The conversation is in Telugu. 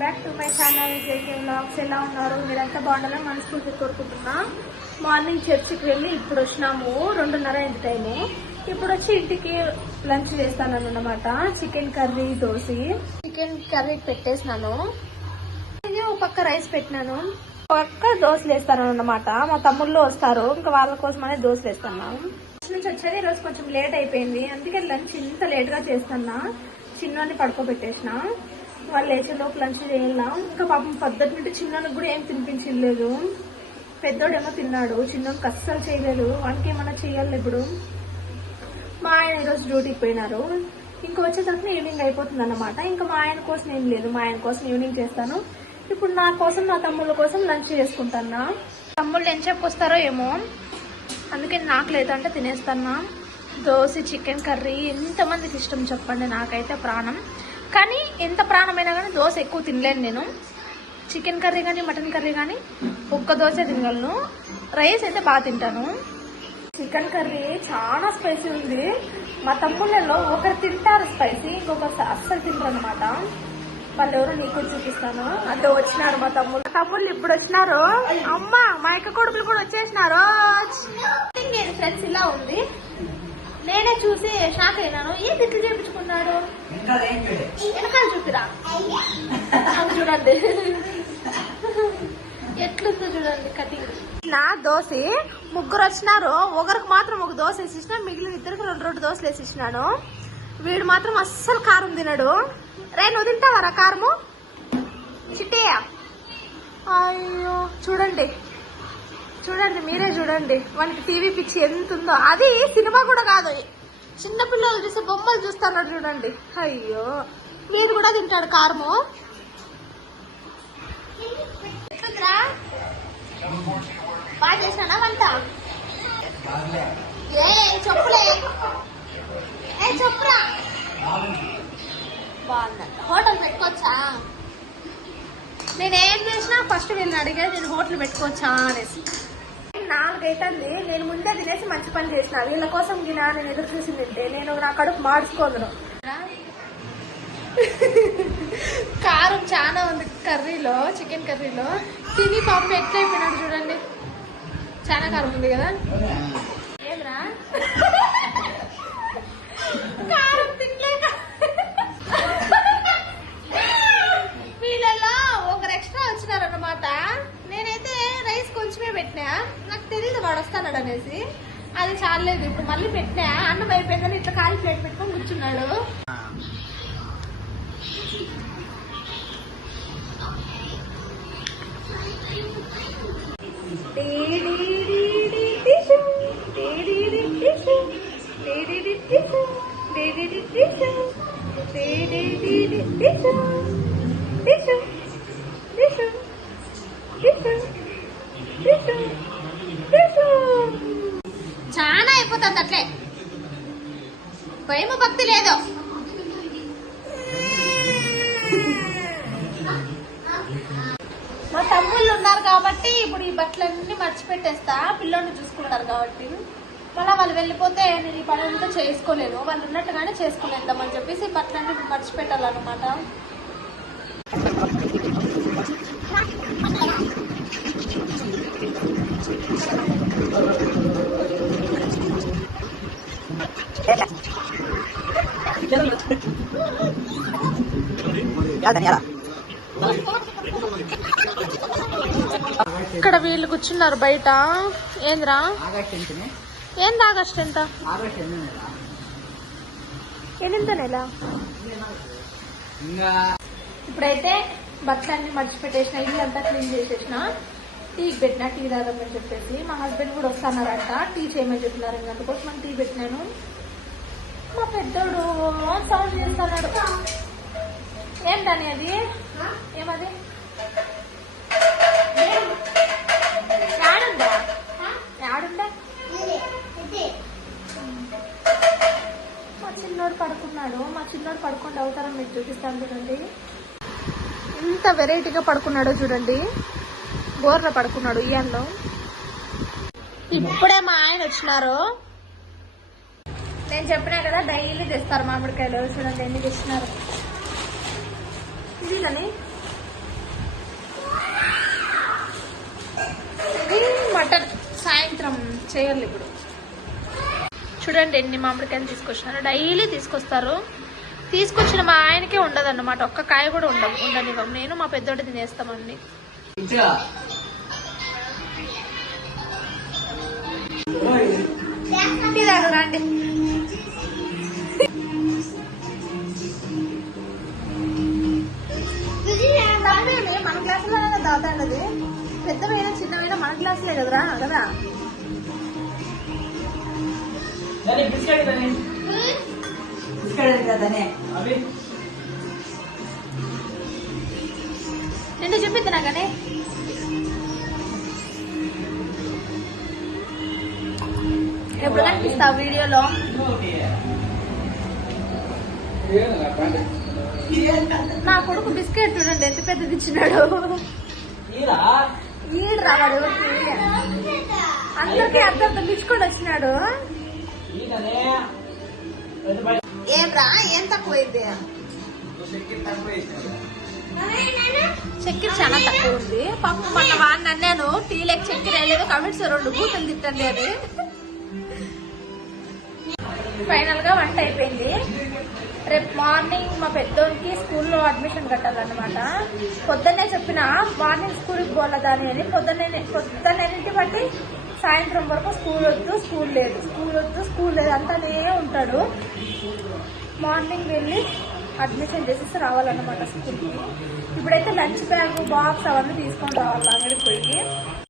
Back to my channel JK vlogs. ఎలా ఉన్నారు? మీరంతా బాగుండాలని మనస్ఫూర్తిగా కోరుకుంటున్నా. మార్నింగ్ చర్చికి వెళ్ళి ఇప్పుడు వచ్చినాము. 2:30 అయింది టైము. ఇప్పుడు వచ్చి ఇంటికి లంచ్ చేస్తాను అన్నమాట. Chicken curry, dosa. Chicken curry పెట్టేసినాను. ఒక పక్క రైస్ పెట్టినాను, పక్క దోశలు వేస్తాను అన్నమాట. మా తమ్ముళ్ళు వస్తారు, ఇంకా వాళ్ళ కోసమనే దోశలు వేస్తున్నాను. నుంచి వచ్చేది ఈరోజు కొంచెం లేట్ అయిపోయింది, అందుకే లంచ్ ఇంత లేట్ గా చేస్తున్నా. చిన్నోని పడుకోబెట్టేసిన, వాళ్ళు లేచే లోపు లంచ్ చేయాల. ఇంకా పాపం పద్ధతి నుండి చిన్నోనికి కూడా ఏం తినిపించలేదు. పెద్దోడేమో తిన్నాడు, చిన్నోనికి అస్సలు చేయలేదు. వానికి ఏమన్నా చేయాలి. ఇప్పుడు మా ఆయన ఈరోజు డ్యూటీకి పోయినారు. ఇంకా వచ్చేసరికి ఈవినింగ్ అయిపోతుంది అన్నమాట. ఇంకా మా ఆయన కోసం ఏం లేదు, మా ఆయన కోసం ఈవినింగ్ చేస్తాను. ఇప్పుడు నా కోసం, నా తమ్ముళ్ళ కోసం లంచ్ చేసుకుంటానా. తమ్ముళ్ళు ఏం చెప్పొస్తారో ఏమో, అందుకే నాకు లేదంటే తినేస్తానా. దోశ, చికెన్ కర్రీ ఎంతమందికి ఇష్టం చెప్పండి? నాకైతే ప్రాణం. కానీ ఎంత ప్రాణమైనా కానీ దోశ ఎక్కువ తినలేను నేను. చికెన్ కర్రీ కానీ మటన్ కర్రీ కానీ ఒక్క దోశ తినగలను. రైస్ అయితే బాగా తింటాను. చికెన్ కర్రీ చాలా స్పైసీ ఉంది. మా తమ్ముళ్ళలో ఒకరు తింటారు స్పైసీ, ఇంకొకరు అస్సలు తింటారు అనమాట. వాళ్ళు ఎవరు నీకు చూపిస్తాను. అంటే వచ్చినారు మా తమ్ముళ్ళు ఇప్పుడు వచ్చినారు. అమ్మ మా యొక్క కొడుకులు కూడా వచ్చేసినారు. నేను ఫ్రెండ్స్ ఇలా ఉంది, నేనే చూసి షాక్ అయినాను. ఏం ఇట్లు చేయించుకున్నాడు? వెనకాల చూపిరా, చూడండి ఎట్లుందో చూడండి కటింగ్. నా దోశ ముగ్గురు వచ్చినారు, ఒకరికి మాత్రం ఒక దోశ వేసిచ్చిన, మిగిలిన ఇద్దరికి 2 దోశలు వేసిచ్చినాను. వీడు మాత్రం అస్సలు కారం తినడు. రే నువ్వు తింటావరా కారము? చిట్టయ్య, అయ్యో చూడండి చూడండి, మీరే చూడండి వానికి టీవీ పిచ్చి ఎంత ఉందో. అది సినిమా కూడా కాదు, చిన్నపిల్లలు చూసే బొమ్మలు చూస్తున్నాడు చూడండి. అయ్యో వీడు కూడా తింటాడు కారము. ఎట్లుందిరా? బాగా చేసినా వంట? ఏ చెప్పులే, ఏ చెప్పురా. బాగుందంట. హోటల్ పెట్టుకోవచ్చా? నేనేం చేసినా ఫస్ట్ వీళ్ళని అడిగేది, నేను హోటల్ పెట్టుకోవచ్చా అనేసి. 4 అవుతుంది, నేను ముందే తినేసి మంచి పని చేసిన. వీళ్ళ కోసం గినా నేను ఎదురు చూసి తింటే నేను నా కడుపు మార్చుకోదును. కారం చాలా ఉంది కర్రీలో, చికెన్ కర్రీలో. తిని పాపం ఎట్లయిపోయినాడు చూడండి. చాలా కారం ఉంది కదా. ఏమరా కారం తినలేక వీళ్ళల్లో ఒకరు ఎక్స్ట్రా వచ్చినారన్నమాట. నేనైతే రైస్ కొంచెమే పెట్టినా, నాకు తెలియదు వాడు వస్తాడు అనేసి. అది చాలేదు. ఇప్పుడు మళ్ళీ పెట్టినా, అన్నం అయిపోయిందని ఇట్లా ఖాళీ ప్లేట్ పెట్టుకొని కూర్చున్నాడు. చాలా అయిపోతుంది అట్లే, భయము భక్తి లేదు. మా తమ్ముళ్ళు ఉన్నారు కాబట్టి ఇప్పుడు ఈ బట్టలన్నీ మర్చిపెట్టేస్తా. పిల్లల్ని చూసుకుంటారు కాబట్టి. మళ్ళీ వాళ్ళు వెళ్ళిపోతే నేను ఈ పని అంతా చేసుకోలేను. వాళ్ళు ఉన్నట్టుగానే చేసుకోలేద్దామని చెప్పేసి ఈ బట్టలన్నీ మర్చిపెట్టాలన్నమాట. ఇక్కడ వీళ్ళు కూర్చున్నారు బయట. ఏంద్రా? ఏంది ఆగస్ట్ ఎంత? 8వ నెల. ఇప్పుడైతే బట్టలన్నీ మర్చిపెట్టేసిన, ఇల్లు అంతా క్లీన్ చేసేసిన, టీకి పెట్టినా, టీ తాగమని చెప్పేసి. మా హస్బెండ్ కూడా వస్తున్నారంట, టీ చేయమని చెప్పినారు. అందుకోసం మనం టీ పెట్టినాను. మా పెద్దోడు సౌండ్ చేస్తున్నాడు. ఏంటని అది? ఏమది? యాడుందా? యాడుందా? మా చిన్నోడు పడుకున్నాడు. మా చిన్నోడు పడుకుంటే అవతారం మీకు చూపిస్తాను చూడండి. ఎంత వెరైటీగా పడుకున్నాడో చూడండి. బోర్లో పడుకున్నాడు ఇయ్యాల్లో. ఇప్పుడే మా ఆయన వచ్చినారు. నేను చెప్పినా కదా డైలీ తెస్తారు మామిడికాయలు. చూడండి ఎన్ని తెచ్చినారు. ఇదిలని సాయంత్రం చేయాలి. ఇప్పుడు చూడండి ఎన్ని మామిడికాయలు తీసుకొచ్చినారు. డైలీ తీసుకొస్తారు. తీసుకొచ్చిన మా ఆయనకే ఉండదన్నమాట, ఒక్క కాయ కూడా ఉండనివ్వం. నేను మా పెద్దోడి తినేస్తామండి. రండి. మన క్లాసులోనే దాతాండది, పెద్దవైనా చిన్నవైనా మన క్లాసులే కదరా కదా. నిన్ను చెప్పిద్ది నాకనే ఎప్పుడు కనిపిస్తావు వీడియోలో? నా కొడుకు బిస్కెట్ చూడండి ఎంత పెద్దది ఇచ్చినాడు. ఈడు రావాడు అందరికీ అర్థం పిలుచుకొని వచ్చినాడు. ఏం రా ఏం తక్కువైంది? చక్కెర చాలా తక్కువ ఉంది. పాపం మొన్న వాడిని అన్నాను టీ లేక చక్కెర వేయలేదు, కమెంట్స్ 2 బూతులు తిట్టండి అని. ఫైనల్ గా వంట అయిపోయింది. రేపు మార్నింగ్ మా పెద్దోనికి స్కూల్లో అడ్మిషన్ కట్టాలన్నమాట. పొద్దున్నే చెప్పిన మార్నింగ్ స్కూల్కి పోలేదాని అని. పొద్దున్నేంటి బట్టి సాయంత్రం వరకు స్కూల్ వద్దు స్కూల్ లేదు అంటానే ఉంటాడు. మార్నింగ్ వెళ్ళి అడ్మిషన్ చేసేసి రావాలన్నమాట స్కూల్కి. ఇప్పుడైతే లంచ్ బ్యాగ్ బాక్స్ అవన్నీ తీసుకొని రావాలి అంగడికి పోయి.